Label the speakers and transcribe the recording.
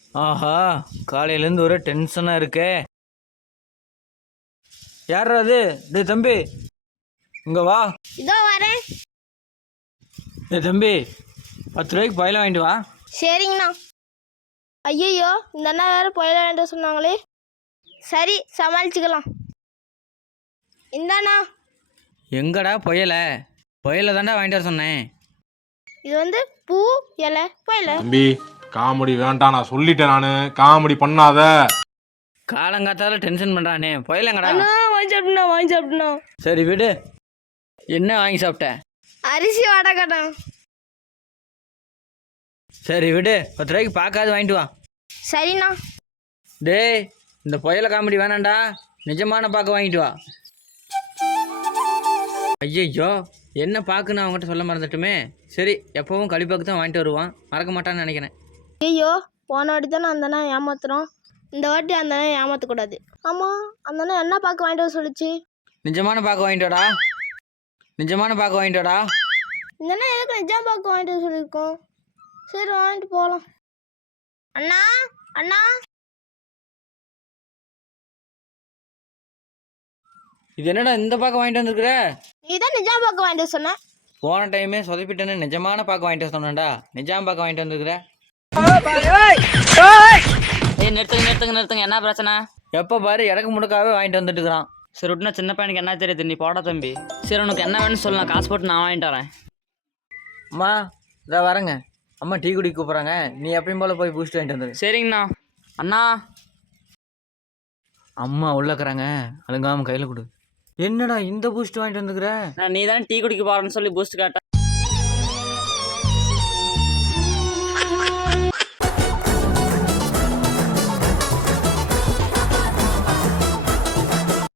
Speaker 1: ஆஹா, காலையிலேருந்து ஒரே டென்ஷனாக இருக்கே. யாரா அது? டேய் தம்பி, இங்கே வா.
Speaker 2: இதோ வரேன்.
Speaker 1: டேய் தம்பி, 10 ரூபாய்க்கு பயில வாங்கிட்டு வா.
Speaker 2: சரிங்கண்ணா. ஐயோ, இந்த அண்ணா வேற புயல வேண்டாம் சொன்னாங்களே. சரி, சமாளிச்சுக்கலாம். இந்தாண்ணா.
Speaker 1: எங்கடா புயல? புயல தாண்டா வாங்கிட்டு வர சொன்னேன்.
Speaker 2: இது வந்து பூ இலை புயல.
Speaker 3: தம்பி காமெடி வேண்டாம், நான் சொல்லிட்டேன். நானு காமெடி பண்ணாத.
Speaker 1: காலங்காத்தால டென்ஷன் பண்ணுறானே. புயலங்கடா.
Speaker 2: அண்ணா வாங்கி சாப்பிட்டா.
Speaker 1: சரி விடு. என்ன வாங்கி சாப்பிட்ட?
Speaker 2: அரிசி வடகண்ணா.
Speaker 1: சரி விடு, 10 ரூபாய்க்கு பார்க்காது வாங்கிட்டு வா.
Speaker 2: சரிண்ணா.
Speaker 1: டேய், இந்த புயல காமெடி வேணாண்டா, நிஜமான பார்க்க வாங்கிட்டு வா. ஐயோ, என்ன பார்க்குன்னு அவங்ககிட்ட சொல்ல மறந்துட்டுமே. சரி, எப்பவும் களிப்பாக்கு தான் வாங்கிட்டு வருவான், மறக்க மாட்டான்னு நினைக்கிறேன்.
Speaker 2: ஐயோ, போன வாட்டி தானே அந்த அண்ணா ஏமாத்துறோம். இந்த வாட்டி அந்த அண்ணா ஏமாற்றக்கூடாது. ஆமாம், அந்த அண்ணா என்ன பார்க்க வாங்கிட்டு வர சொல்லிச்சு?
Speaker 1: நிஜமான பார்க்க வாங்கிட்டு வாடா. நிஜமான பார்க்க வாங்கிட்டு வாடா.
Speaker 2: இந்த அண்ணா எதுக்கு நிஜம் பார்க்க வாங்கிட்டு வர சொல்லியிருக்கோம்? சரி, வாங்கிட்டு போகலாம். அண்ணா அண்ணா.
Speaker 1: இது என்னடா இந்த பார்க்க வாங்கிட்டு வந்துருக்குற?
Speaker 2: நீ தான் நிஜம் பார்க்க வாங்கிட்டு சொன்ன.
Speaker 1: போன டைமே சொதப்பிட்டேன்னு நிஜமான பார்க்க வாங்கிட்டு வர சொன்னேன்டா. நிஜாம் பார்க்க வாங்கிட்டு வந்துருக்குற.
Speaker 4: ஏய் நிறுத்துங்க, என்ன பிரச்சனை?
Speaker 1: எப்போ பாரு இடக்கு முடுக்காவே வாங்கிட்டு வந்துட்டு இருக்கிறான்.
Speaker 4: சரி விட்டுனா, சின்ன பையனுக்கு என்ன தெரியுது, நீ போடா தம்பி. சரி உனக்கு என்ன வேணும்னு சொல்லலாம், காசு போட்டு நான் வாங்கிட்டு வரேன்.
Speaker 1: அம்மா இதை வரேங்க. அம்மா டீ குடிக்க கூப்பிட்றாங்க, நீ எப்பயும் போல் போய் பூஸ்ட் வாங்கிட்டு வந்துரு.
Speaker 4: சரிங்கண்ணா. அண்ணா.
Speaker 1: அம்மா உள்ளக்கிறாங்க, அழுங்காமல் கையில் கொடு. என்னடா இந்த பூஸ்ட் வாங்கிட்டு வந்துருக்குற?
Speaker 4: நீ தானே டீ குடிக்க போறேன்னு சொல்லி பூஸ்ட் கேட்ட.